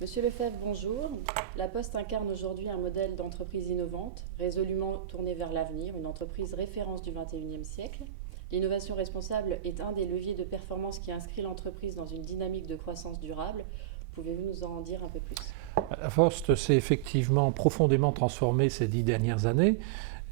Monsieur Lefebvre, bonjour. La Poste incarne aujourd'hui un modèle d'entreprise innovante, résolument tournée vers l'avenir, une entreprise référence du XXIe siècle. L'innovation responsable est un des leviers de performance qui inscrit l'entreprise dans une dynamique de croissance durable. Pouvez-vous nous en dire un peu plus? La Poste s'est effectivement profondément transformée ces 10 dernières années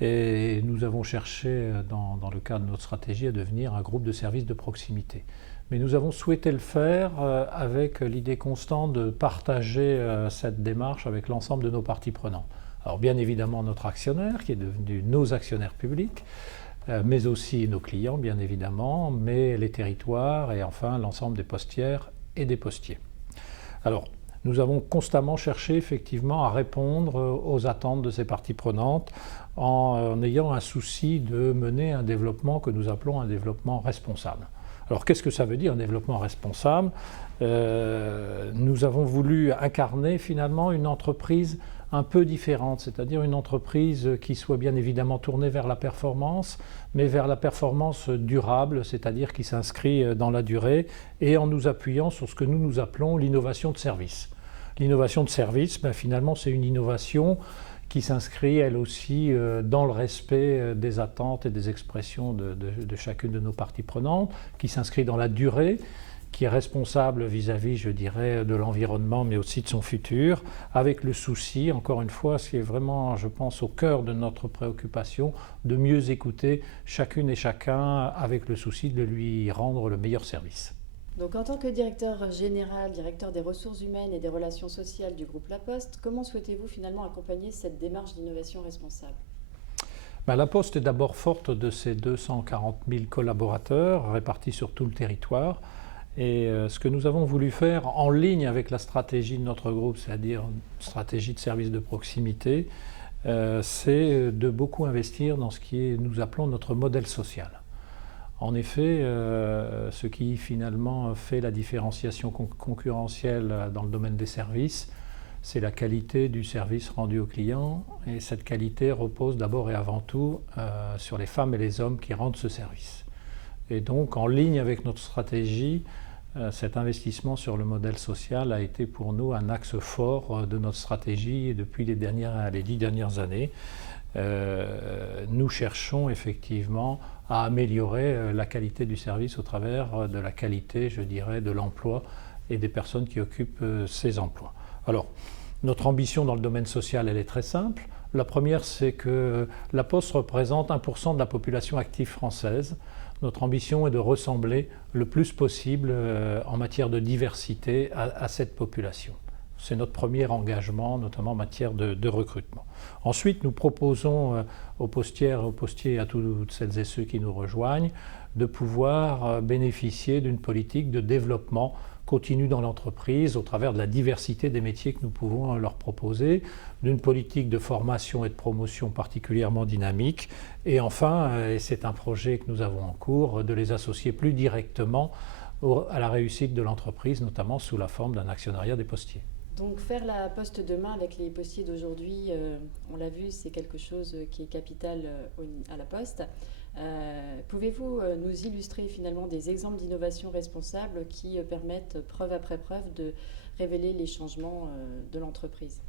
et nous avons cherché, dans le cadre de notre stratégie, à devenir un groupe de services de proximité. Mais nous avons souhaité le faire avec l'idée constante de partager cette démarche avec l'ensemble de nos parties prenantes. Alors bien évidemment notre actionnaire, qui est devenu nos actionnaires publics, mais aussi nos clients bien évidemment, mais les territoires et enfin l'ensemble des postières et des postiers. Alors, nous avons constamment cherché effectivement à répondre aux attentes de ces parties prenantes en ayant un souci de mener un développement que nous appelons un développement responsable. Alors qu'est-ce que ça veut dire un développement responsable? Nous avons voulu incarner finalement une entreprise un peu différente, c'est-à-dire une entreprise qui soit bien évidemment tournée vers la performance, mais vers la performance durable, c'est-à-dire qui s'inscrit dans la durée et en nous appuyant sur ce que nous appelons l'innovation de service. L'innovation de service, finalement, c'est une innovation qui s'inscrit elle aussi dans le respect des attentes et des expressions de chacune de nos parties prenantes, qui s'inscrit dans la durée, qui est responsable vis-à-vis, je dirais, de l'environnement, mais aussi de son futur, avec le souci, encore une fois, ce qui est vraiment, je pense, au cœur de notre préoccupation, de mieux écouter chacune et chacun avec le souci de lui rendre le meilleur service. Donc en tant que directeur général, directeur des ressources humaines et des relations sociales du groupe La Poste, comment souhaitez-vous finalement accompagner cette démarche d'innovation responsable? La Poste est d'abord forte de ses 240 000 collaborateurs répartis sur tout le territoire. Et ce que nous avons voulu faire en ligne avec la stratégie de notre groupe, c'est-à-dire une stratégie de service de proximité, c'est de beaucoup investir dans ce qui est, nous appelons notre modèle social. En effet, ce qui finalement fait la différenciation concurrentielle dans le domaine des services, c'est la qualité du service rendu aux clients. Et cette qualité repose d'abord et avant tout sur les femmes et les hommes qui rendent ce service. Et donc, en ligne avec notre stratégie, cet investissement sur le modèle social a été pour nous un axe fort de notre stratégie depuis les 10 dernières années. Nous cherchons effectivement à améliorer la qualité du service au travers de la qualité, je dirais, de l'emploi et des personnes qui occupent ces emplois. Alors, notre ambition dans le domaine social, elle est très simple. La première, c'est que la Poste représente 1% de la population active française. Notre ambition est de ressembler le plus possible en matière de diversité à cette population. C'est notre premier engagement, notamment en matière de recrutement. Ensuite, nous proposons aux postières, aux postiers et à toutes celles et ceux qui nous rejoignent de pouvoir bénéficier d'une politique de développement continu dans l'entreprise au travers de la diversité des métiers que nous pouvons leur proposer, d'une politique de formation et de promotion particulièrement dynamique, et enfin, et c'est un projet que nous avons en cours, de les associer plus directement à la réussite de l'entreprise, notamment sous la forme d'un actionnariat des postiers. Donc faire la Poste demain avec les postiers d'aujourd'hui, on l'a vu, c'est quelque chose qui est capital à la Poste. Pouvez-vous nous illustrer finalement des exemples d'innovation responsable qui permettent, preuve après preuve, de révéler les changements de l'entreprise?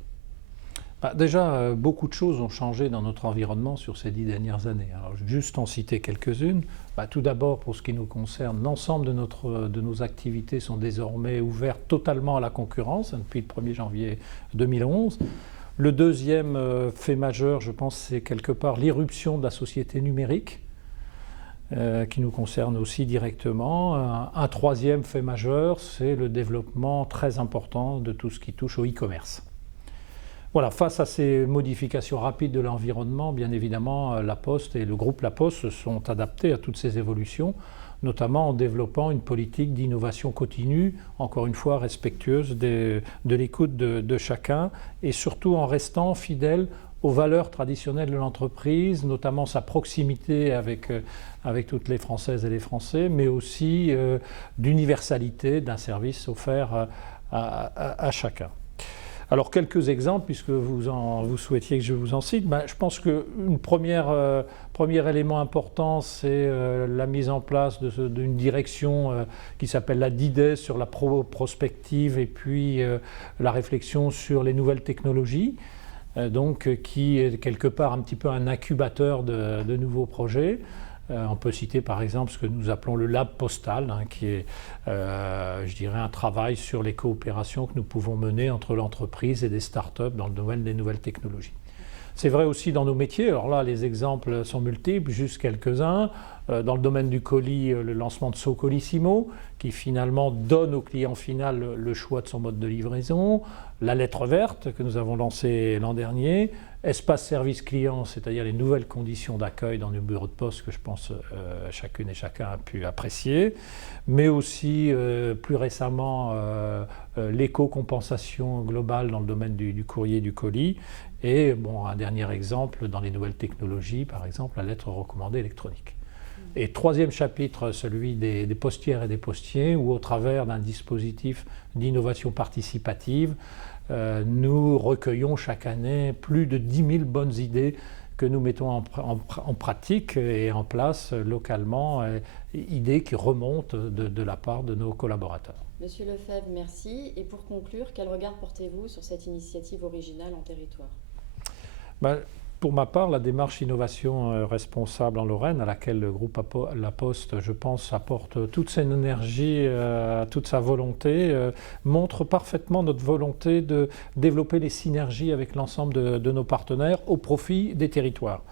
Déjà, beaucoup de choses ont changé dans notre environnement sur ces 10 dernières années. Alors, juste en citer quelques-unes. Tout d'abord, pour ce qui nous concerne, l'ensemble de nos activités sont désormais ouvertes totalement à la concurrence depuis le 1er janvier 2011. Le deuxième fait majeur, je pense, c'est quelque part l'irruption de la société numérique, qui nous concerne aussi directement. Un troisième fait majeur, c'est le développement très important de tout ce qui touche au e-commerce. Voilà, face à ces modifications rapides de l'environnement, bien évidemment, La Poste et le groupe La Poste se sont adaptés à toutes ces évolutions, notamment en développant une politique d'innovation continue, encore une fois respectueuse de l'écoute de chacun, et surtout en restant fidèle aux valeurs traditionnelles de l'entreprise, notamment sa proximité avec toutes les Françaises et les Français, mais aussi d'universalité d'un service offert à chacun. Alors quelques exemples, puisque vous souhaitiez que je vous en cite. Je pense qu'un premier élément important, c'est la mise en place d'une direction qui s'appelle la DIDES sur la prospective et puis la réflexion sur les nouvelles technologies, qui est quelque part un petit peu un incubateur de nouveaux projets. On peut citer par exemple ce que nous appelons le lab postal, qui est, je dirais, un travail sur les coopérations que nous pouvons mener entre l'entreprise et des startups dans le domaine des nouvelles technologies. C'est vrai aussi dans nos métiers. Alors là, les exemples sont multiples, juste quelques-uns. Dans le domaine du colis, le lancement de Socolissimo, qui finalement donne au client final le choix de son mode de livraison. La lettre verte que nous avons lancée l'an dernier. Espace service client, c'est-à-dire les nouvelles conditions d'accueil dans nos bureaux de poste que je pense chacune et chacun a pu apprécier, mais aussi plus récemment l'éco-compensation globale dans le domaine du courrier et du colis, et un dernier exemple dans les nouvelles technologies, par exemple la lettre recommandée électronique. Et troisième chapitre, celui des postières et des postiers, où au travers d'un dispositif d'innovation participative, nous recueillons chaque année plus de 10 000 bonnes idées que nous mettons en pratique et en place localement, idées qui remontent de la part de nos collaborateurs. Monsieur Lefebvre, merci. Et pour conclure, quel regard portez-vous sur cette initiative originale en territoire ? Pour ma part, la démarche innovation responsable en Lorraine, à laquelle le groupe La Poste, je pense, apporte toute son énergie, toute sa volonté, montre parfaitement notre volonté de développer les synergies avec l'ensemble de nos partenaires au profit des territoires.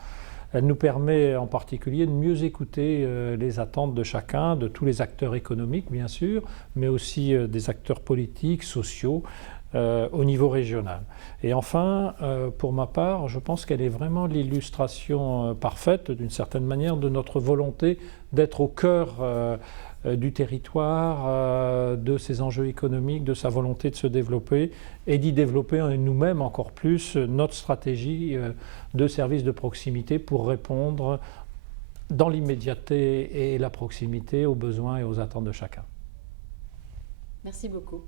Elle nous permet en particulier de mieux écouter les attentes de chacun, de tous les acteurs économiques bien sûr, mais aussi des acteurs politiques, sociaux, au niveau régional. Et enfin, pour ma part, je pense qu'elle est vraiment l'illustration parfaite, d'une certaine manière, de notre volonté d'être au cœur du territoire, de ses enjeux économiques, de sa volonté de se développer et d'y développer nous-mêmes encore plus notre stratégie de services de proximité pour répondre dans l'immédiateté et la proximité aux besoins et aux attentes de chacun. Merci beaucoup.